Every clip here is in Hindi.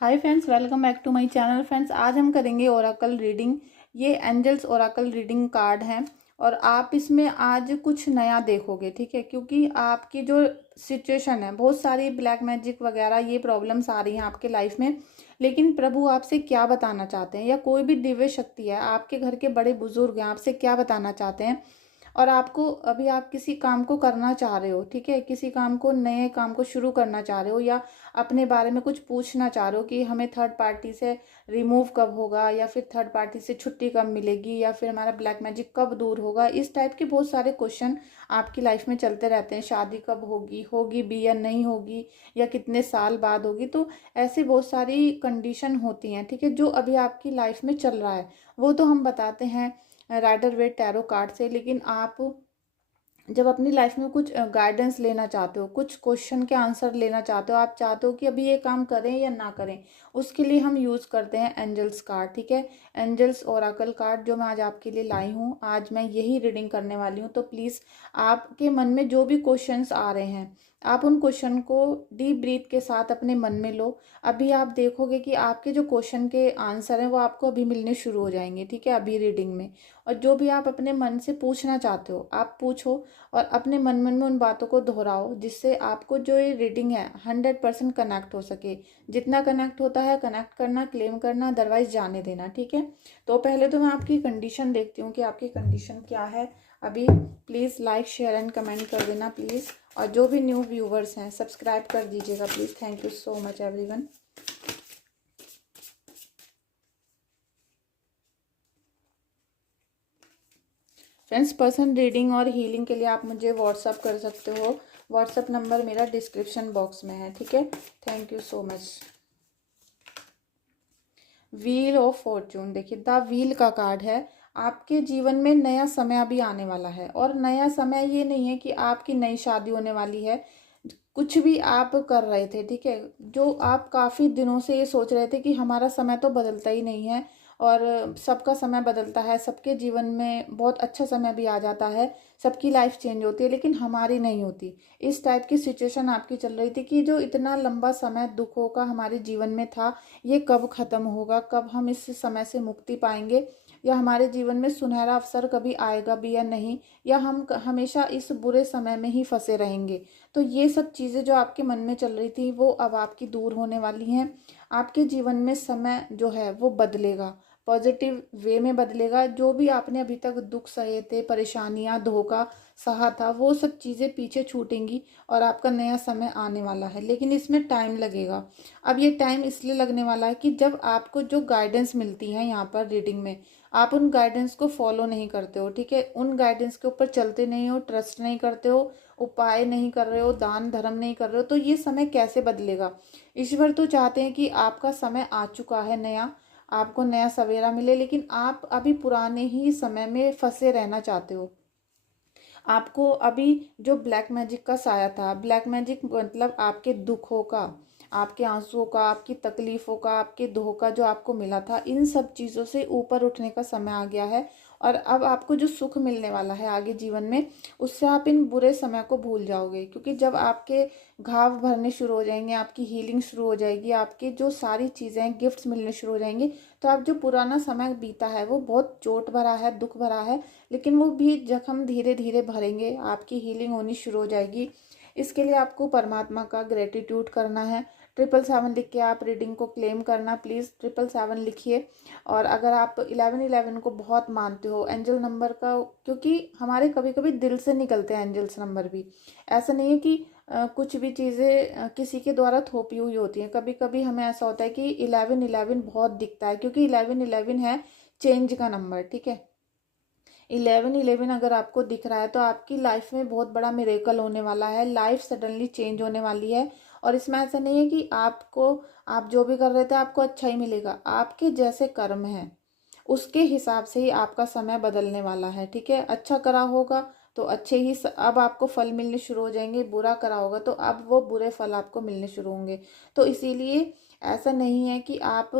Hi friends, welcome back to my channel. Friends, आज हम करेंगे ओरेकल रीडिंग। ये एंजल्स ओरेकल रीडिंग कार्ड है और आप इसमें आज कुछ नया देखोगे, ठीक है। क्योंकि आपकी जो सिचुएशन है, बहुत सारी ब्लैक मैजिक वगैरह ये प्रॉब्लम्स आ रही हैं आपके लाइफ में, लेकिन प्रभु आपसे क्या बताना चाहते हैं, या कोई भी दिव्य शक्ति है, आपके घर के बड़े बुजुर्ग हैं, आपसे क्या बताना चाहते हैं। और आपको अभी आप किसी काम को करना चाह रहे हो, ठीक है, किसी काम को, नए काम को शुरू करना चाह रहे हो, या अपने बारे में कुछ पूछना चाह रहे हो कि हमें थर्ड पार्टी से रिमूव कब होगा, या फिर थर्ड पार्टी से छुट्टी कब मिलेगी, या फिर हमारा ब्लैक मैजिक कब दूर होगा। इस टाइप के बहुत सारे क्वेश्चन आपकी लाइफ में चलते रहते हैं। शादी कब होगी, होगी भी या नहीं होगी, या कितने साल बाद होगी। तो ऐसी बहुत सारी कंडीशन होती हैं, ठीक है, जो अभी आपकी लाइफ में चल रहा है। वो तो हम बताते हैं राइडर वेट टैरो कार्ड से। लेकिन आप जब अपनी लाइफ में कुछ गाइडेंस लेना चाहते हो, कुछ क्वेश्चन के आंसर लेना चाहते हो, आप चाहते हो कि अभी ये काम करें या ना करें, उसके लिए हम यूज़ करते हैं एंजल्स कार्ड, ठीक है। एंजल्स ओरेकल कार्ड जो मैं आज आपके लिए लाई हूँ, आज मैं यही रीडिंग करने वाली हूँ। तो प्लीज़ आपके मन में जो भी क्वेश्चंस आ रहे हैं, आप उन क्वेश्चन को डीप ब्रीथ के साथ अपने मन में लो। अभी आप देखोगे कि आपके जो क्वेश्चन के आंसर हैं वो आपको अभी मिलने शुरू हो जाएंगे, ठीक है, अभी रीडिंग में। और जो भी आप अपने मन से पूछना चाहते हो आप पूछो, और अपने मन मन में उन बातों को दोहराओ, जिससे आपको जो ये रीडिंग है 100% कनेक्ट हो सके। जितना कनेक्ट होता है कनेक्ट करना, क्लेम करना, अदरवाइज जाने देना, ठीक है। तो पहले तो मैं आपकी कंडीशन देखती हूँ कि आपकी कंडीशन क्या है अभी। Please like share and comment कर देना प्लीज़। और जो भी न्यू व्यूवर्स हैं सब्सक्राइब कर दीजिएगा please. Thank you so much everyone. Friends, person reading और हीलिंग के लिए आप मुझे व्हाट्सअप कर सकते हो। व्हाट्सअप नंबर मेरा डिस्क्रिप्शन बॉक्स में है, ठीक है। Thank you so much. Wheel of Fortune, देखिए द व्हील का कार्ड है। आपके जीवन में नया समय अभी आने वाला है, और नया समय ये नहीं है कि आपकी नई शादी होने वाली है। कुछ भी आप कर रहे थे, ठीक है, जो आप काफ़ी दिनों से ये सोच रहे थे कि हमारा समय तो बदलता ही नहीं है, और सबका समय बदलता है, सबके जीवन में बहुत अच्छा समय भी आ जाता है, सबकी लाइफ चेंज होती है, लेकिन हमारी नहीं होती। इस टाइप की सिचुएशन आपकी चल रही थी कि जो इतना लंबा समय दुखों का हमारे जीवन में था, ये कब ख़त्म होगा, कब हम इस समय से मुक्ति पाएंगे, या हमारे जीवन में सुनहरा अवसर कभी आएगा भी या नहीं, या हम हमेशा इस बुरे समय में ही फंसे रहेंगे। तो ये सब चीज़ें जो आपके मन में चल रही थी वो अब आपकी दूर होने वाली हैं। आपके जीवन में समय जो है वो बदलेगा, पॉजिटिव वे में बदलेगा। जो भी आपने अभी तक दुख सहे थे, परेशानियां, धोखा सहा था, वो सब चीज़ें पीछे छूटेंगी, और आपका नया समय आने वाला है। लेकिन इसमें टाइम लगेगा। अब ये टाइम इसलिए लगने वाला है कि जब आपको जो गाइडेंस मिलती है यहाँ पर रीडिंग में, आप उन गाइडेंस को फॉलो नहीं करते हो, ठीक है, उन गाइडेंस के ऊपर चलते नहीं हो, ट्रस्ट नहीं करते हो, उपाय नहीं कर रहे हो, दान धर्म नहीं कर रहे हो, तो ये समय कैसे बदलेगा। ईश्वर तो चाहते हैं कि आपका समय आ चुका है नया, आपको नया सवेरा मिले, लेकिन आप अभी पुराने ही समय में फंसे रहना चाहते हो। आपको अभी जो ब्लैक मैजिक का साया था, ब्लैक मैजिक मतलब आपके दुखों का, आपके आंसुओं का, आपकी तकलीफ़ों का, आपके धोखा जो आपको मिला था, इन सब चीज़ों से ऊपर उठने का समय आ गया है। और अब आपको जो सुख मिलने वाला है आगे जीवन में, उससे आप इन बुरे समय को भूल जाओगे। क्योंकि जब आपके घाव भरने शुरू हो जाएंगे, आपकी हीलिंग शुरू हो जाएगी, आपकी जो सारी चीज़ें गिफ्ट्स मिलने शुरू हो जाएंगे, तो आप जो पुराना समय बीता है वो बहुत चोट भरा है, दुख भरा है, लेकिन वो भी जख्म धीरे धीरे भरेंगे, आपकी हीलिंग होनी शुरू हो जाएगी। इसके लिए आपको परमात्मा का ग्रेटिट्यूड करना है। 777 लिख के आप रीडिंग को क्लेम करना प्लीज़, 777 लिखिए। और अगर आप 1111 को बहुत मानते हो एंजल नंबर का, क्योंकि हमारे कभी कभी दिल से निकलते हैं एंजल्स नंबर भी। ऐसा नहीं है कि कुछ भी चीज़ें किसी के द्वारा थोपी हुई होती हैं। कभी कभी हमें ऐसा होता है कि 1111 बहुत दिखता है, क्योंकि 1111 है चेंज का नंबर, ठीक है। 1111 अगर आपको दिख रहा है तो आपकी लाइफ में बहुत बड़ा मिरेकल होने वाला है, लाइफ सडनली चेंज होने वाली है। और इसमें ऐसा नहीं है कि आपको, आप जो भी कर रहे थे आपको अच्छा ही मिलेगा। आपके जैसे कर्म हैं उसके हिसाब से ही आपका समय बदलने वाला है, ठीक है। अच्छा करा होगा तो अच्छे ही अब आपको फल मिलने शुरू हो जाएंगे, बुरा करा होगा तो अब वो बुरे फल आपको मिलने शुरू होंगे। तो इसीलिए ऐसा नहीं है कि आप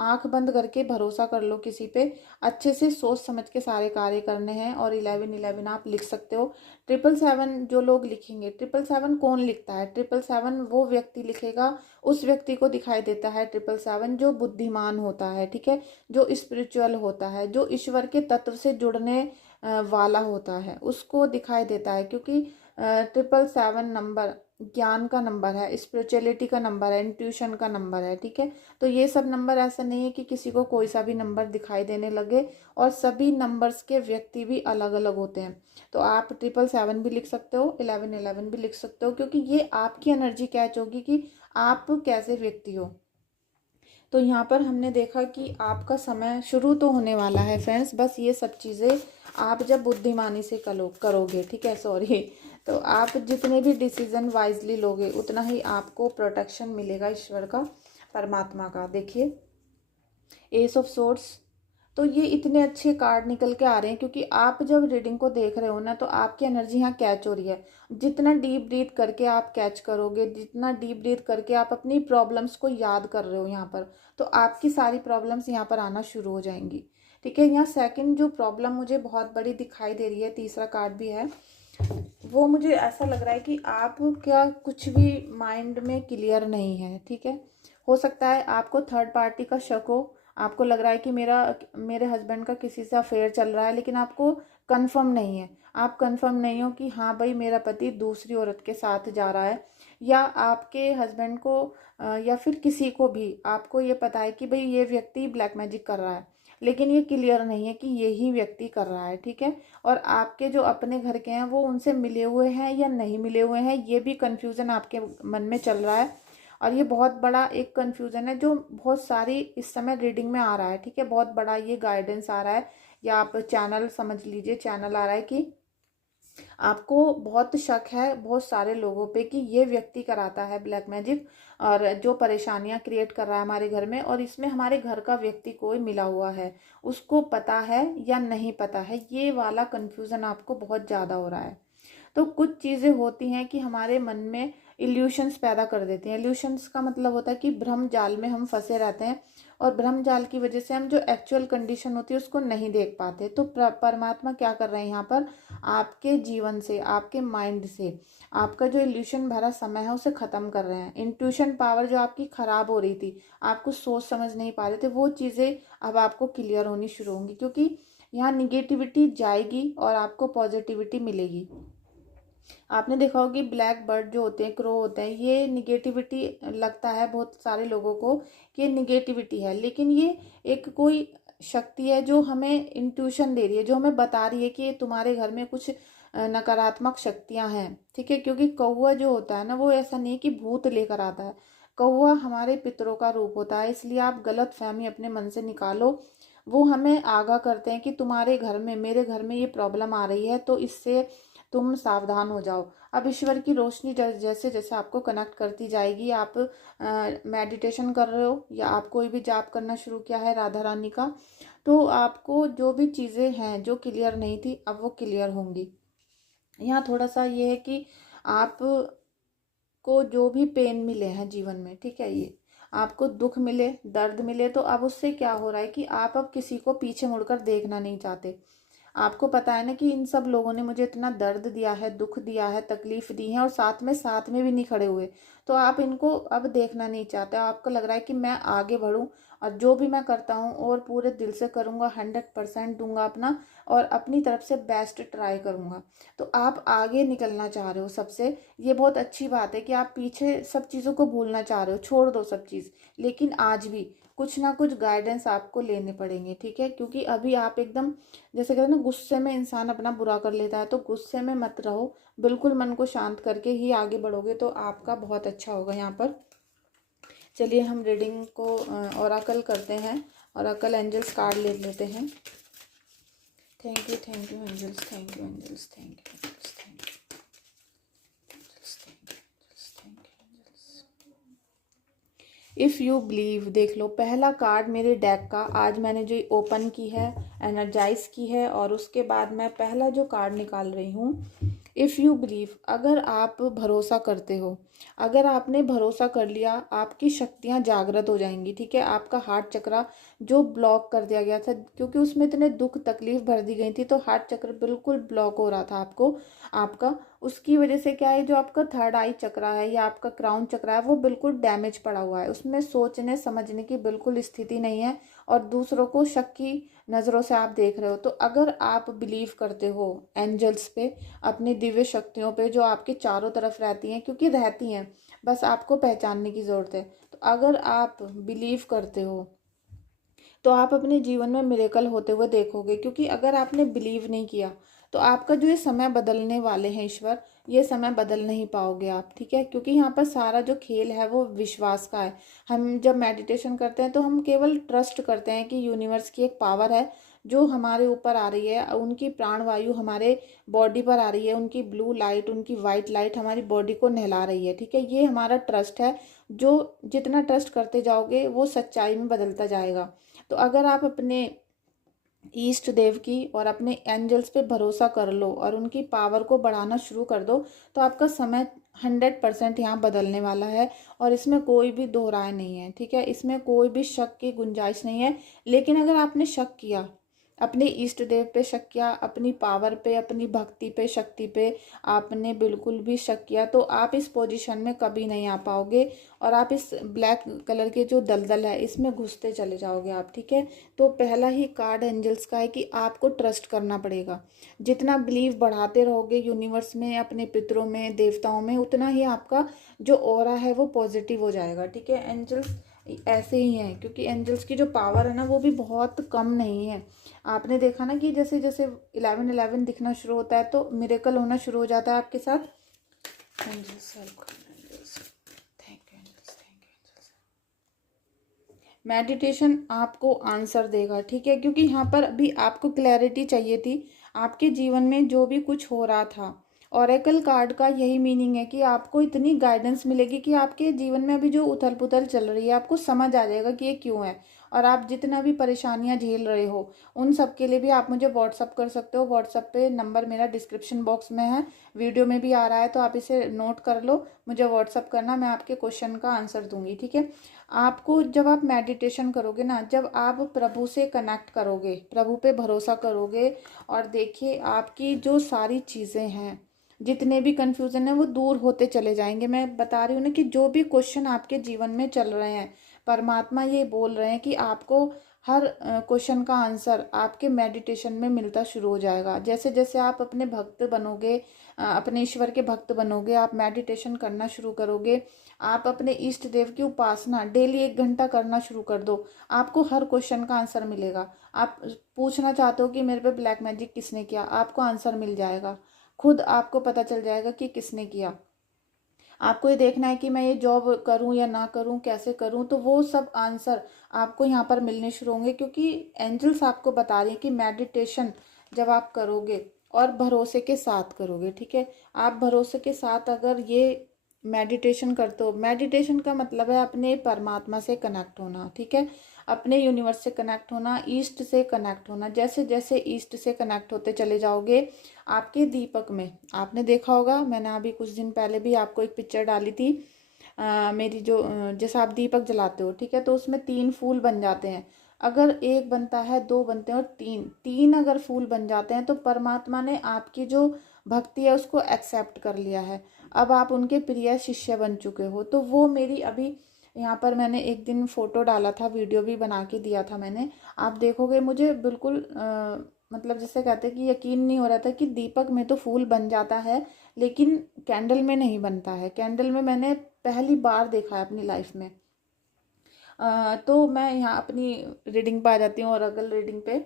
आंख बंद करके भरोसा कर लो किसी पे। अच्छे से सोच समझ के सारे कार्य करने हैं। और 1111 आप लिख सकते हो। 777 जो लोग लिखेंगे, 777 कौन लिखता है? 777 वो व्यक्ति लिखेगा, उस व्यक्ति को दिखाई देता है 777 जो बुद्धिमान होता है, ठीक है, जो स्पिरिचुअल होता है, जो ईश्वर के तत्व से जुड़ने वाला होता है, उसको दिखाई देता है। क्योंकि 777 नंबर ज्ञान का नंबर है, स्पिरिचुअलिटी का नंबर है, इंट्यूशन का नंबर है, ठीक है। तो ये सब नंबर ऐसा नहीं है कि किसी को कोई सा भी नंबर दिखाई देने लगे। और सभी नंबर्स के व्यक्ति भी अलग अलग होते हैं। तो आप 777 भी लिख सकते हो, 1111 भी लिख सकते हो, क्योंकि ये आपकी एनर्जी कैच होगी कि आप कैसे व्यक्ति हो। तो यहाँ पर हमने देखा कि आपका समय शुरू तो होने वाला है फ्रेंड्स। बस ये सब चीज़ें आप जब बुद्धिमानी से करोगे, ठीक है, सॉरी, तो आप जितने भी डिसीजन वाइजली लोगे उतना ही आपको प्रोटेक्शन मिलेगा ईश्वर का, परमात्मा का। देखिए, एस ऑफ सोर्ड्स, तो ये इतने अच्छे कार्ड निकल के आ रहे हैं क्योंकि आप जब रीडिंग को देख रहे हो ना, तो आपकी एनर्जी यहाँ कैच हो रही है। जितना डीप ब्रीथ करके आप कैच करोगे, जितना डीप ब्रीथ करके आप अपनी प्रॉब्लम्स को याद कर रहे हो यहाँ पर, तो आपकी सारी प्रॉब्लम्स यहाँ पर आना शुरू हो जाएंगी, ठीक है। यहाँ सेकंड जो प्रॉब्लम मुझे बहुत बड़ी दिखाई दे रही है, तीसरा कार्ड भी है, वो मुझे ऐसा लग रहा है कि आप क्या कुछ भी माइंड में क्लियर नहीं है, ठीक है। हो सकता है आपको थर्ड पार्टी का शक हो। आपको लग रहा है कि मेरे हस्बैंड का किसी से अफेयर चल रहा है, लेकिन आपको कंफर्म नहीं है। आप कंफर्म नहीं हो कि हाँ भाई मेरा पति दूसरी औरत के साथ जा रहा है। या आपके हस्बैंड को या फिर किसी को भी आपको ये पता है कि भाई ये व्यक्ति ब्लैक मैजिक कर रहा है, लेकिन ये क्लियर नहीं है कि यही व्यक्ति कर रहा है, ठीक है। और आपके जो अपने घर के हैं वो उनसे मिले हुए हैं या नहीं मिले हुए हैं, ये भी कन्फ्यूज़न आपके मन में चल रहा है। और ये बहुत बड़ा एक कन्फ्यूज़न है जो बहुत सारी इस समय रीडिंग में आ रहा है, ठीक है। बहुत बड़ा ये गाइडेंस आ रहा है, या आप चैनल समझ लीजिए, चैनल आ रहा है कि आपको बहुत शक है बहुत सारे लोगों पे कि ये व्यक्ति कराता है ब्लैक मैजिक, और जो परेशानियां क्रिएट कर रहा है हमारे घर में, और इसमें हमारे घर का व्यक्ति कोई मिला हुआ है, उसको पता है या नहीं पता है, ये वाला कन्फ्यूज़न आपको बहुत ज़्यादा हो रहा है। तो कुछ चीज़ें होती हैं कि हमारे मन में इल्यूशंस पैदा कर देती हैं। इल्यूशंस का मतलब होता है कि भ्रम जाल में हम फंसे रहते हैं, और ब्रह्म जाल की वजह से हम जो एक्चुअल कंडीशन होती है उसको नहीं देख पाते। तो परमात्मा क्या कर रहे हैं यहाँ पर, आपके जीवन से, आपके माइंड से आपका जो इल्यूशन भरा समय है उसे ख़त्म कर रहे हैं। इंट्यूशन पावर जो आपकी ख़राब हो रही थी, आपको सोच समझ नहीं पा रहे थे, वो चीज़ें अब आपको क्लियर होनी शुरू होंगी, क्योंकि यहाँ निगेटिविटी जाएगी और आपको पॉजिटिविटी मिलेगी। आपने देखा होगा कि ब्लैक बर्ड जो होते हैं, क्रो होते हैं, ये निगेटिविटी लगता है बहुत सारे लोगों को कि ये निगेटिविटी है, लेकिन ये एक कोई शक्ति है जो हमें इंट्यूशन दे रही है, जो हमें बता रही है कि ये तुम्हारे घर में कुछ नकारात्मक शक्तियां हैं, ठीक है। क्योंकि कौवा जो होता है ना, वो ऐसा नहीं है कि भूत लेकर आता है। कौवा हमारे पितरों का रूप होता है, इसलिए आप गलत फहमी अपने मन से निकालो। वो हमें आगाह करते हैं कि तुम्हारे घर में, मेरे घर में ये प्रॉब्लम आ रही है, तो इससे तुम सावधान हो जाओ। अब ईश्वर की रोशनी जैसे जैसे आपको कनेक्ट करती जाएगी, आप मेडिटेशन कर रहे हो या आप कोई भी जाप करना शुरू किया है राधा रानी का, तो आपको जो भी चीज़ें हैं जो क्लियर नहीं थी अब वो क्लियर होंगी। यहाँ थोड़ा सा ये है कि आप को जो भी पेन मिले हैं जीवन में, ठीक है, ये आपको दुख मिले, दर्द मिले, तो अब उससे क्या हो रहा है कि आप अब किसी को पीछे मुड़कर देखना नहीं चाहते। आपको पता है ना कि इन सब लोगों ने मुझे इतना दर्द दिया है, दुख दिया है, तकलीफ दी है, और साथ में भी नहीं खड़े हुए, तो आप इनको अब देखना नहीं चाहते। आपको लग रहा है कि मैं आगे बढ़ूं और जो भी मैं करता हूं और पूरे दिल से करूंगा, 100% दूंगा अपना, और अपनी तरफ से बेस्ट ट्राई करूंगा। तो आप आगे निकलना चाह रहे हो सबसे, ये बहुत अच्छी बात है कि आप पीछे सब चीज़ों को भूलना चाह रहे हो, छोड़ दो सब चीज़। लेकिन आज भी कुछ ना कुछ गाइडेंस आपको लेने पड़ेंगे, ठीक है, क्योंकि अभी आप एकदम, जैसे कहते हैं ना, गुस्से में इंसान अपना बुरा कर लेता है, तो गुस्से में मत रहो, बिल्कुल मन को शांत करके ही आगे बढ़ोगे तो आपका बहुत अच्छा होगा। यहाँ पर चलिए हम रीडिंग को ओराकल करते हैं, ओराकल एंजल्स कार्ड ले लेते हैं। Thank you angels, thank you angels, thank you angels, thank you angels, thank you angels, thank you angels. If you believe, देख लो पहला कार्ड मेरे डेक का, आज मैंने जो ओपन की है, एनर्जाइज की है, और उसके बाद मैं पहला जो कार्ड निकाल रही हूँ, इफ़ यू बिलीव, अगर आप भरोसा करते हो, अगर आपने भरोसा कर लिया, आपकी शक्तियाँ जागृत हो जाएंगी। ठीक है, आपका हार्ट चक्रा जो ब्लॉक कर दिया गया था, क्योंकि उसमें इतने दुख तकलीफ भर दी गई थी, तो हार्ट चक्र बिल्कुल ब्लॉक हो रहा था आपको आपका। उसकी वजह से क्या है, जो आपका थर्ड आई चक्रा है या आपका क्राउन चक्रा है, वो बिल्कुल डैमेज पड़ा हुआ है। उसमें सोचने समझने की बिल्कुल स्थिति नहीं है, और दूसरों को शक की नज़रों से आप देख रहे हो। तो अगर आप बिलीव करते हो एंजल्स पे, अपनी दिव्य शक्तियों पे जो आपके चारों तरफ रहती हैं, क्योंकि रहती हैं, बस आपको पहचानने की ज़रूरत है। तो अगर आप बिलीव करते हो तो आप अपने जीवन में मिरेकल होते हुए देखोगे। क्योंकि अगर आपने बिलीव नहीं किया तो आपका जो ये समय बदलने वाले हैं ईश्वर, ये समय बदल नहीं पाओगे आप। ठीक है, क्योंकि यहाँ पर सारा जो खेल है वो विश्वास का है। हम जब मेडिटेशन करते हैं तो हम केवल ट्रस्ट करते हैं कि यूनिवर्स की एक पावर है जो हमारे ऊपर आ रही है, उनकी प्राणवायु हमारे बॉडी पर आ रही है, उनकी ब्लू लाइट, उनकी वाइट लाइट हमारी बॉडी को नहला रही है। ठीक है, ये हमारा ट्रस्ट है, जो जितना ट्रस्ट करते जाओगे वो सच्चाई में बदलता जाएगा। तो अगर आप अपने ईष्ट देव की और अपने एंजल्स पे भरोसा कर लो और उनकी पावर को बढ़ाना शुरू कर दो, तो आपका समय 100% यहाँ बदलने वाला है, और इसमें कोई भी दो राय नहीं है। ठीक है, इसमें कोई भी शक की गुंजाइश नहीं है। लेकिन अगर आपने शक किया, अपने इष्ट देव पे शक किया, अपनी पावर पे, अपनी भक्ति पे, शक्ति पे आपने बिल्कुल भी शक किया, तो आप इस पोजीशन में कभी नहीं आ पाओगे, और आप इस ब्लैक कलर के जो दलदल है इसमें घुसते चले जाओगे आप। ठीक है, तो पहला ही कार्ड एंजल्स का है कि आपको ट्रस्ट करना पड़ेगा। जितना बिलीव बढ़ाते रहोगे यूनिवर्स में, अपने पितरों में, देवताओं में, उतना ही आपका जो ऑरा है वो पॉजिटिव हो जाएगा। ठीक है, एंजल्स ऐसे ही हैं, क्योंकि एंजल्स की जो पावर है ना वो भी बहुत कम नहीं है। आपने देखा ना कि जैसे जैसे 11:11 दिखना शुरू होता है तो मिरेकल होना शुरू हो जाता है आपके साथ। एंजल्स हेल्प करना, angels thank you, angels thank you, angels. Meditation आपको आंसर देगा। ठीक है, क्योंकि यहाँ पर अभी आपको क्लैरिटी चाहिए थी आपके जीवन में जो भी कुछ हो रहा था। ओरेकल कार्ड का यही मीनिंग है कि आपको इतनी गाइडेंस मिलेगी कि आपके जीवन में अभी जो उथल पुथल चल रही है आपको समझ आ जाएगा कि ये क्यों है। और आप जितना भी परेशानियां झेल रहे हो उन सब के लिए भी आप मुझे व्हाट्सअप कर सकते हो। व्हाट्सअप पे नंबर मेरा डिस्क्रिप्शन बॉक्स में है, वीडियो में भी आ रहा है, तो आप इसे नोट कर लो, मुझे व्हाट्सअप करना, मैं आपके क्वेश्चन का आंसर दूंगी। ठीक है, आपको जब आप मेडिटेशन करोगे ना, जब आप प्रभु से कनेक्ट करोगे, प्रभु पे भरोसा करोगे, और देखिए आपकी जो सारी चीज़ें हैं, जितने भी कन्फ्यूज़न है वो दूर होते चले जाएंगे। मैं बता रही हूँ ना कि जो भी क्वेश्चन आपके जीवन में चल रहे हैं, परमात्मा ये बोल रहे हैं कि आपको हर क्वेश्चन का आंसर आपके मेडिटेशन में मिलता शुरू हो जाएगा। जैसे जैसे आप अपने भक्त बनोगे, अपने ईश्वर के भक्त बनोगे, आप मेडिटेशन करना शुरू करोगे, आप अपने इष्ट देव की उपासना डेली 1 घंटा करना शुरू कर दो, आपको हर क्वेश्चन का आंसर मिलेगा। आप पूछना चाहते हो कि मेरे पे ब्लैक मैजिक किसने किया, आपको आंसर मिल जाएगा, खुद आपको पता चल जाएगा कि किसने किया। आपको ये देखना है कि मैं ये जॉब करूं या ना करूं, कैसे करूं, तो वो सब आंसर आपको यहाँ पर मिलने शुरू होंगे। क्योंकि एंजल्स आपको बता रही है कि मेडिटेशन जब आप करोगे और भरोसे के साथ करोगे, ठीक है, आप भरोसे के साथ अगर ये मेडिटेशन करते हो, मेडिटेशन का मतलब है अपने परमात्मा से कनेक्ट होना। ठीक है, अपने यूनिवर्स से कनेक्ट होना, ईस्ट से कनेक्ट होना। जैसे जैसे ईस्ट से कनेक्ट होते चले जाओगे, आपके दीपक में, आपने देखा होगा, मैंने अभी कुछ दिन पहले भी आपको एक पिक्चर डाली थी, मेरी जो जैसे आप दीपक जलाते हो, ठीक है, तो उसमें 3 फूल बन जाते हैं। अगर एक बनता है, 2 बनते हैं, और तीन तीन अगर फूल बन जाते हैं तो परमात्मा ने आपकी जो भक्ति है उसको एक्सेप्ट कर लिया है। अब आप उनके प्रिय शिष्य बन चुके हो। तो वो मेरी अभी यहाँ पर मैंने एक दिन फोटो डाला था, वीडियो भी बना के दिया था मैंने, आप देखोगे मुझे बिल्कुल मतलब जैसे कहते हैं कि यकीन नहीं हो रहा था कि दीपक में तो फूल बन जाता है लेकिन कैंडल में नहीं बनता है। कैंडल में मैंने पहली बार देखा है अपनी लाइफ में। तो मैं यहाँ अपनी रीडिंग पे आ जाती हूँ, और अगल रीडिंग पे।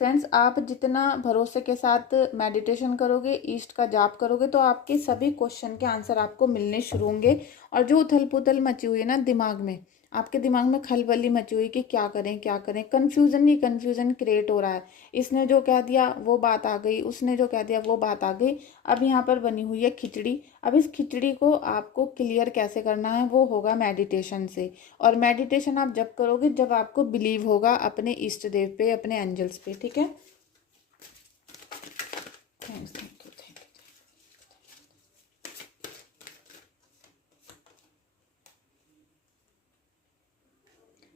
फ्रेंड्स, आप जितना भरोसे के साथ मेडिटेशन करोगे, ईस्ट का जाप करोगे, तो आपके सभी क्वेश्चन के आंसर आपको मिलने शुरू होंगे। और जो उथल पुथल मची हुई है ना दिमाग में, आपके दिमाग में खलबली मची हुई कि क्या करें क्या करें, कन्फ्यूजन ही कन्फ्यूजन क्रिएट हो रहा है, इसने जो कह दिया वो बात आ गई, उसने जो कह दिया वो बात आ गई। अब यहाँ पर बनी हुई है खिचड़ी। अब इस खिचड़ी को आपको क्लियर कैसे करना है, वो होगा मेडिटेशन से। और मेडिटेशन आप जब करोगे जब आपको बिलीव होगा अपने इष्ट देव पे, अपने एंजल्स पे। ठीक है, thanks, thank you, thank you.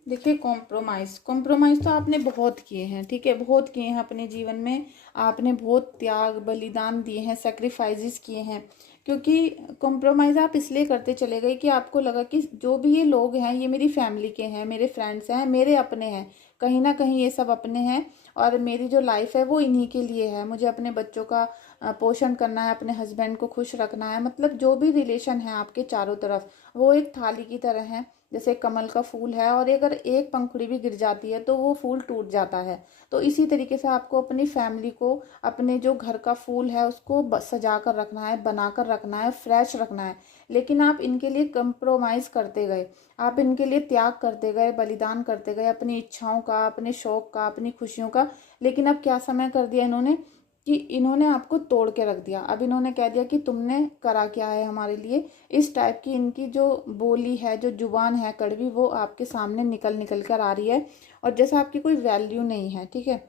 देखिए, कॉम्प्रोमाइज़ तो आपने बहुत किए हैं, ठीक है, बहुत किए हैं अपने जीवन में। आपने बहुत त्याग बलिदान दिए हैं, सेक्रीफाइसेस किए हैं, क्योंकि कॉम्प्रोमाइज़ आप इसलिए करते चले गए कि आपको लगा कि जो भी ये लोग हैं ये मेरी फैमिली के हैं, मेरे फ्रेंड्स हैं, मेरे अपने हैं, कहीं ना कहीं ये सब अपने हैं, और मेरी जो लाइफ है वो इन्हीं के लिए है। मुझे अपने बच्चों का पोषण करना है, अपने हस्बैंड को खुश रखना है, मतलब जो भी रिलेशन है आपके चारों तरफ वो एक थाली की तरह है, जैसे कमल का फूल है, और अगर एक पंखुड़ी भी गिर जाती है तो वो फूल टूट जाता है। तो इसी तरीके से आपको अपनी फैमिली को, अपने जो घर का फूल है उसको सजा कर रखना है, बना कर रखना है, फ्रेश रखना है। लेकिन आप इनके लिए कंप्रोमाइज़ करते गए, आप इनके लिए त्याग करते गए, बलिदान करते गए, अपनी इच्छाओं का, अपने शौक का, अपनी खुशियों का। लेकिन अब क्या समय कर दिया इन्होंने कि इन्होंने आपको तोड़ के रख दिया। अब इन्होंने कह दिया कि तुमने करा क्या है हमारे लिए। इस टाइप की इनकी जो बोली है, जो जुबान है कड़वी, वो आपके सामने निकल निकल कर आ रही है, और जैसा आपकी कोई वैल्यू नहीं है, ठीक है।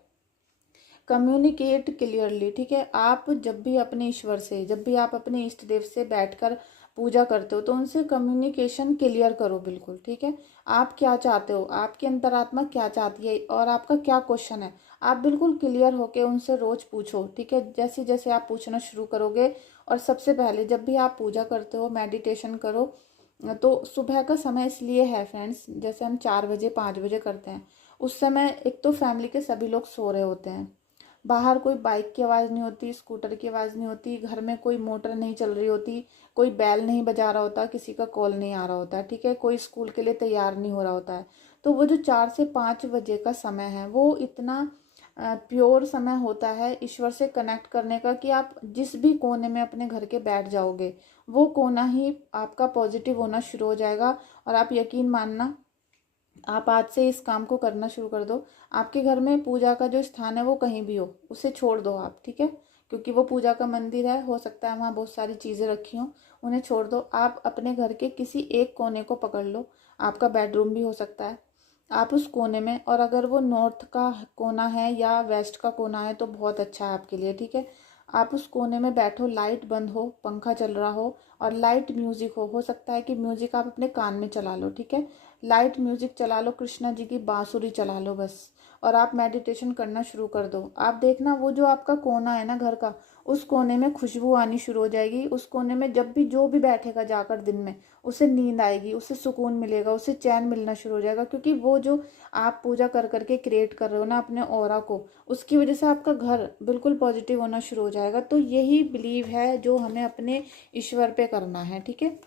कम्युनिकेट क्लियरली, ठीक है। आप जब भी अपने ईश्वर से, जब भी आप अपने इष्ट देव से बैठकर पूजा करते हो तो उनसे कम्युनिकेशन क्लियर करो, बिल्कुल, ठीक है। आप क्या चाहते हो, आपकी अंतरात्मा क्या चाहती है, और आपका क्या क्वेश्चन है, आप बिल्कुल क्लियर होके उनसे रोज पूछो, ठीक है। जैसे जैसे आप पूछना शुरू करोगे, और सबसे पहले जब भी आप पूजा करते हो, मेडिटेशन करो, तो सुबह का समय इसलिए है फ्रेंड्स, जैसे हम 4 बजे 5 बजे करते हैं, उस समय एक तो फैमिली के सभी लोग सो रहे होते हैं, बाहर कोई बाइक की आवाज़ नहीं होती, स्कूटर की आवाज़ नहीं होती, घर में कोई मोटर नहीं चल रही होती, कोई बैल नहीं बजा रहा होता, किसी का कॉल नहीं आ रहा होता है, ठीक है, कोई स्कूल के लिए तैयार नहीं हो रहा होता है। तो वो जो 4 से 5 बजे का समय है वो इतना प्योर समय होता है ईश्वर से कनेक्ट करने का, कि आप जिस भी कोने में अपने घर के बैठ जाओगे वो कोना ही आपका पॉजिटिव होना शुरू हो जाएगा। और आप यकीन मानना, आप आज से इस काम को करना शुरू कर दो। आपके घर में पूजा का जो स्थान है वो कहीं भी हो, उसे छोड़ दो आप, ठीक है, क्योंकि वो पूजा का मंदिर है, हो सकता है वहाँ बहुत सारी चीज़ें रखी हों, उन्हें छोड़ दो। आप अपने घर के किसी एक कोने को पकड़ लो, आपका बेडरूम भी हो सकता है, आप उस कोने में, और अगर वो नॉर्थ का कोना है या वेस्ट का कोना है तो बहुत अच्छा है आपके लिए, ठीक है। आप उस कोने में बैठो, लाइट बंद हो, पंखा चल रहा हो, और लाइट म्यूजिक हो सकता है कि म्यूजिक आप अपने कान में चला लो, ठीक है, लाइट म्यूजिक चला लो, कृष्णा जी की बांसुरी चला लो बस, और आप मेडिटेशन करना शुरू कर दो। आप देखना वो जो आपका कोना है ना घर का, उस कोने में खुशबू आनी शुरू हो जाएगी। उस कोने में जब भी जो भी बैठेगा जाकर दिन में, उसे नींद आएगी, उसे सुकून मिलेगा, उसे चैन मिलना शुरू हो जाएगा, क्योंकि वो जो आप पूजा कर करके क्रिएट कर रहे हो ना अपने ऑरा को, उसकी वजह से आपका घर बिल्कुल पॉजिटिव होना शुरू हो जाएगा। तो यही बिलीव है जो हमें अपने ईश्वर पे करना है, ठीक है।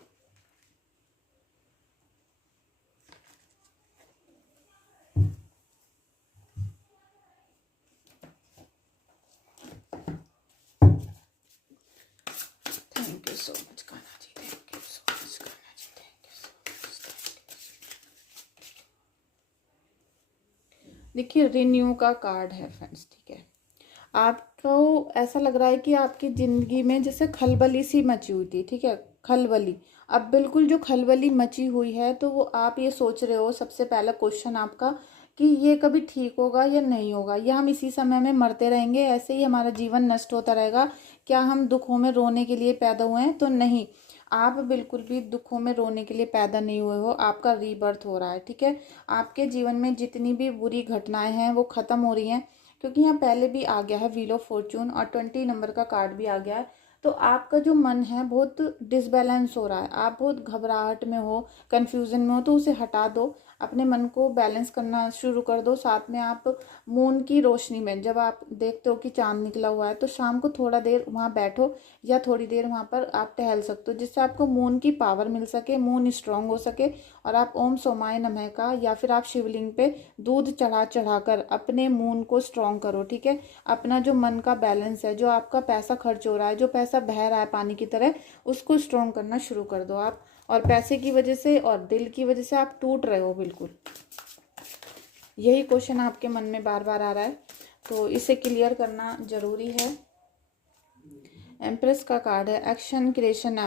Thank you so much Kanha ji, thank you so much Kanha ji, thank you so much. देखिए, रिन्यू का कार्ड है फ्रेंड्स, ठीक है। आपको ऐसा लग रहा है कि आपकी ज़िंदगी में जैसे खलबली सी मची हुई थी, ठीक है, खलबली। अब बिल्कुल जो खलबली मची हुई है, तो वो आप ये सोच रहे हो, सबसे पहला क्वेश्चन आपका, कि ये कभी ठीक होगा या नहीं होगा, या हम इसी समय में मरते रहेंगे, ऐसे ही हमारा जीवन नष्ट होता रहेगा, क्या हम दुखों में रोने के लिए पैदा हुए हैं? तो नहीं, आप बिल्कुल भी दुखों में रोने के लिए पैदा नहीं हुए हो, आपका रीबर्थ हो रहा है, ठीक है। आपके जीवन में जितनी भी बुरी घटनाएं हैं वो ख़त्म हो रही हैं, क्योंकि यहाँ पहले भी आ गया है व्हील ऑफ फॉर्चून, और 20 नंबर का कार्ड भी आ गया है। तो आपका जो मन है बहुत डिसबैलेंस हो रहा है, आप बहुत घबराहट में हो, कंफ्यूजन में हो, तो उसे हटा दो, अपने मन को बैलेंस करना शुरू कर दो। साथ में आप मून की रोशनी में, जब आप देखते हो कि चांद निकला हुआ है, तो शाम को थोड़ा देर वहाँ बैठो, या थोड़ी देर वहाँ पर आप टहल सकते हो, जिससे आपको मून की पावर मिल सके, मून स्ट्रांग हो सके, और आप ओम सोमाय नमः का, या फिर आप शिवलिंग पे दूध चढ़ा चढ़ा कर अपने मून को स्ट्रांग करो, ठीक है। अपना जो मन का बैलेंस है, जो आपका पैसा खर्च हो रहा है, जो पैसा बह रहा है पानी की तरह, उसको स्ट्रांग करना शुरू कर दो आप। और पैसे की वजह से और दिल की वजह से आप टूट रहे हो बिल्कुल, यही क्वेश्चन आपके मन में बार बार आ रहा है, तो इसे क्लियर करना जरूरी है। एम्प्रेस का कार्ड है, एक्शन क्रिएशन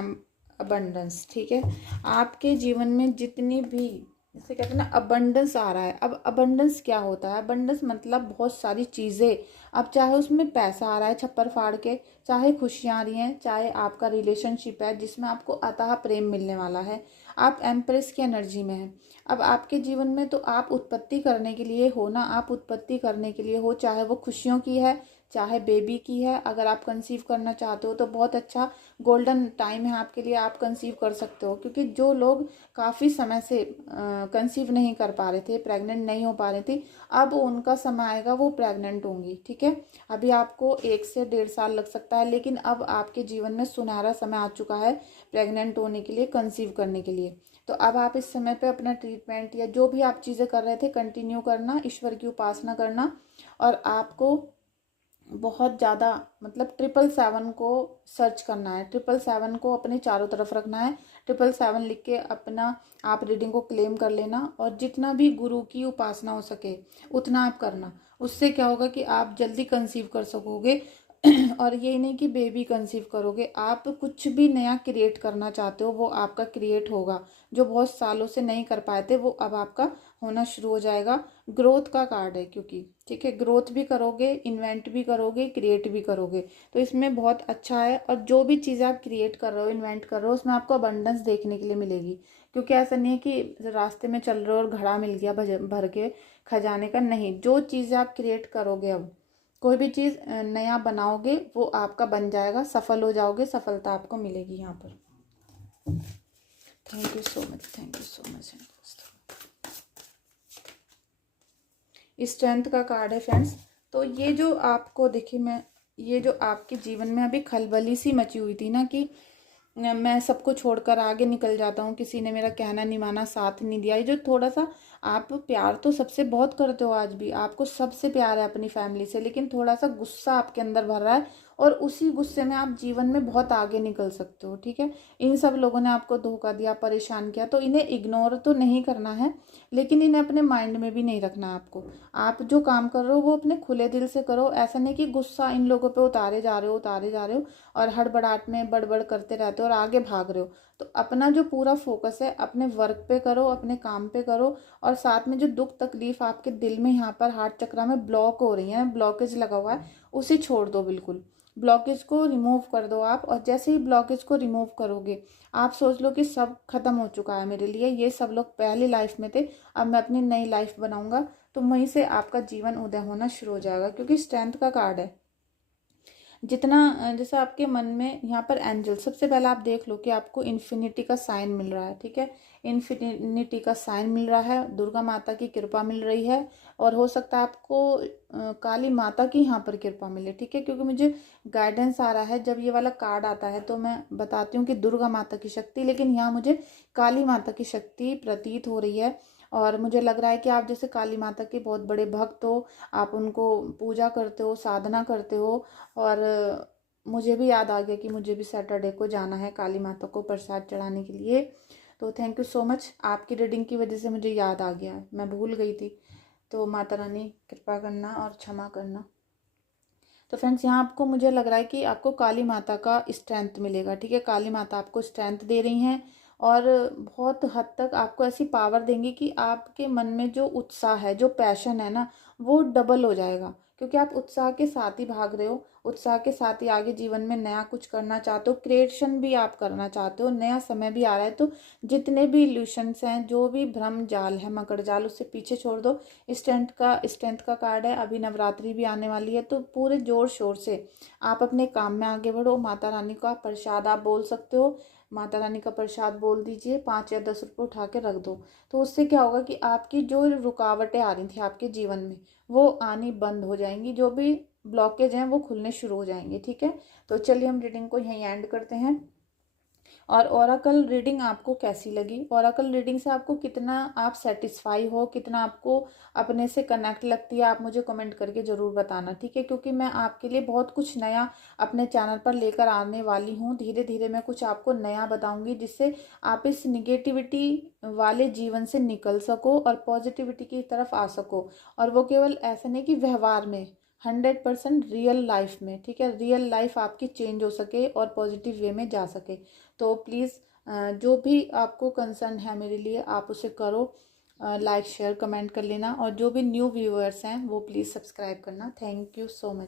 अबंडेंस, ठीक है। आपके जीवन में जितनी भी, जैसे कहते हैं ना, अबंडेंस आ रहा है। अब अबंडेंस क्या होता है? अबंडेंस मतलब बहुत सारी चीज़ें। अब चाहे उसमें पैसा आ रहा है छप्पर फाड़ के, चाहे खुशियाँ आ रही हैं, चाहे आपका रिलेशनशिप है जिसमें आपको अतः प्रेम मिलने वाला है, आप एम्प्रेस की एनर्जी में हैं। अब आपके जीवन में तो आप उत्पत्ति करने के लिए हो ना, आप उत्पत्ति करने के लिए हो, चाहे वो खुशियों की है, चाहे बेबी की है। अगर आप कंसीव करना चाहते हो तो बहुत अच्छा गोल्डन टाइम है आपके लिए, आप कंसीव कर सकते हो। क्योंकि जो लोग काफ़ी समय से कंसीव नहीं कर पा रहे थे, प्रेग्नेंट नहीं हो पा रहे थे, अब उनका समय आएगा, वो प्रेग्नेंट होंगी। ठीक है, अभी आपको 1 से 1.5 साल लग सकता है, लेकिन अब आपके जीवन में सुनहरा समय आ चुका है प्रेग्नेंट होने के लिए, कंसीव करने के लिए। तो अब आप इस समय पे अपना ट्रीटमेंट या जो भी आप चीज़ें कर रहे थे कंटिन्यू करना, ईश्वर की उपासना करना। और आपको बहुत ज़्यादा मतलब 777 को सर्च करना है, 777 को अपने चारों तरफ रखना है। 777 लिख के अपना आप रीडिंग को क्लेम कर लेना, और जितना भी गुरु की उपासना हो सके उतना आप करना। उससे क्या होगा कि आप जल्दी कंसीव कर सकोगे। और ये नहीं कि बेबी कंसीव करोगे, आप कुछ भी नया क्रिएट करना चाहते हो वो आपका क्रिएट होगा। जो बहुत सालों से नहीं कर पाए थे वो अब आपका होना शुरू हो जाएगा। ग्रोथ का कार्ड है क्योंकि, ठीक है, ग्रोथ भी करोगे, इन्वेंट भी करोगे, क्रिएट भी करोगे, तो इसमें बहुत अच्छा है। और जो भी चीज़ आप क्रिएट कर रहे हो, इन्वेंट कर रहे हो, उसमें आपको अबंडेंस देखने के लिए मिलेगी। क्योंकि ऐसा नहीं है कि रास्ते में चल रहे हो और घड़ा मिल गया भर के खजाने का, नहीं। जो चीज़ें आप क्रिएट करोगे, अब कोई भी चीज़ नया बनाओगे वो आपका बन जाएगा, सफल हो जाओगे, सफलता आपको मिलेगी यहाँ पर। Thank you so much, thank you so much. Strength का कार्ड है फ्रेंड्स। तो ये जो आपको देखिए, मैं ये जो आपके जीवन में अभी खलबली सी मची हुई थी ना, कि मैं सबको छोड़कर आगे निकल जाता हूँ, किसी ने मेरा कहना नहीं माना, साथ नहीं दिया, ये जो थोड़ा सा आप प्यार तो सबसे बहुत करते हो, आज भी आपको सबसे प्यार है अपनी फैमिली से, लेकिन थोड़ा सा गुस्सा आपके अंदर भर रहा है, और उसी गुस्से में आप जीवन में बहुत आगे निकल सकते हो। ठीक है, इन सब लोगों ने आपको धोखा दिया, परेशान किया, तो इन्हें इग्नोर तो नहीं करना है, लेकिन इन्हें अपने माइंड में भी नहीं रखना आपको। आप जो काम कर रहे हो वो अपने खुले दिल से करो, ऐसा नहीं कि गुस्सा इन लोगों पे उतारे जा रहे हो, उतारे जा रहे हो, और हड़बड़ाहट में बड़बड़ करते रहते हो और आगे भाग रहे हो। तो अपना जो पूरा फोकस है अपने वर्क पे करो, अपने काम पे करो, और साथ में जो दुख तकलीफ आपके दिल में यहाँ पर हार्ट चक्र में ब्लॉक हो रही है, ब्लॉकेज लगा हुआ है, उसे छोड़ दो, बिल्कुल ब्लॉकेज को रिमूव कर दो आप। और जैसे ही ब्लॉकेज को रिमूव करोगे, आप सोच लो कि सब खत्म हो चुका है मेरे लिए, ये सब लोग पहली लाइफ में थे, अब मैं अपनी नई लाइफ बनाऊंगा। तो वहीं से आपका जीवन उदय होना शुरू हो जाएगा, क्योंकि स्ट्रेंथ का कार्ड है। जितना जैसे आपके मन में यहाँ पर एंजल, सबसे पहले आप देख लो कि आपको इन्फिनिटी का साइन मिल रहा है। ठीक है, इन्फिनिटी का साइन मिल रहा है, दुर्गा माता की कृपा मिल रही है, और हो सकता है आपको काली माता की यहाँ पर कृपा मिले। ठीक है, क्योंकि मुझे गाइडेंस आ रहा है, जब ये वाला कार्ड आता है तो मैं बताती हूँ कि दुर्गा माता की शक्ति, लेकिन यहाँ मुझे काली माता की शक्ति प्रतीत हो रही है। और मुझे लग रहा है कि आप जैसे काली माता के बहुत बड़े भक्त हो, आप उनको पूजा करते हो, साधना करते हो। और मुझे भी याद आ गया कि मुझे भी सैटरडे को जाना है काली माता को प्रसाद चढ़ाने के लिए। तो थैंक यू सो मच, आपकी रीडिंग की वजह से मुझे याद आ गया, मैं भूल गई थी। तो माता रानी कृपा करना और क्षमा करना। तो फ्रेंड्स, यहाँ आपको मुझे लग रहा है कि आपको काली माता का स्ट्रेंथ मिलेगा। ठीक है, काली माता आपको स्ट्रेंथ दे रही हैं, और बहुत हद तक आपको ऐसी पावर देंगी कि आपके मन में जो उत्साह है, जो पैशन है ना, वो डबल हो जाएगा। क्योंकि आप उत्साह के साथ ही भाग रहे हो, उत्साह के साथ ही आगे जीवन में नया कुछ करना चाहते हो, क्रिएशन भी आप करना चाहते हो, नया समय भी आ रहा है। तो जितने भी इल्यूशंस हैं, जो भी भ्रम जाल है, मकड़ जाल, उससे पीछे छोड़ दो। स्ट्रेंथ का कार्ड है। अभी नवरात्रि भी आने वाली है, तो पूरे जोर शोर से आप अपने काम में आगे बढ़ो। माता रानी का प्रसाद आप बोल सकते हो, माता रानी का प्रसाद बोल दीजिए, 5 या 10 रुपये उठा के रख दो। तो उससे क्या होगा कि आपकी जो रुकावटें आ रही थी आपके जीवन में, वो आनी बंद हो जाएंगी, जो भी ब्लॉकेज हैं वो खुलने शुरू हो जाएंगे। ठीक है, तो चलिए हम रीडिंग को यहीं एंड करते हैं। और ओराकल रीडिंग आपको कैसी लगी, ओराकल रीडिंग से आपको कितना आप सेटिस्फाई हो, कितना आपको अपने से कनेक्ट लगती है, आप मुझे कमेंट करके ज़रूर बताना। ठीक है, क्योंकि मैं आपके लिए बहुत कुछ नया अपने चैनल पर लेकर आने वाली हूँ। धीरे धीरे मैं कुछ आपको नया बताऊँगी, जिससे आप इस निगेटिविटी वाले जीवन से निकल सको और पॉजिटिविटी की तरफ आ सको। और वो केवल ऐसा नहीं कि व्यवहार में, 100% रियल लाइफ में। ठीक है, रियल लाइफ आपकी चेंज हो सके और पॉजिटिव वे में जा सके। तो प्लीज़ जो भी आपको कंसर्न है मेरे लिए, आप उसे करो, लाइक शेयर कमेंट कर लेना, और जो भी न्यू व्यूअर्स हैं वो प्लीज़ सब्सक्राइब करना। Thank you so much.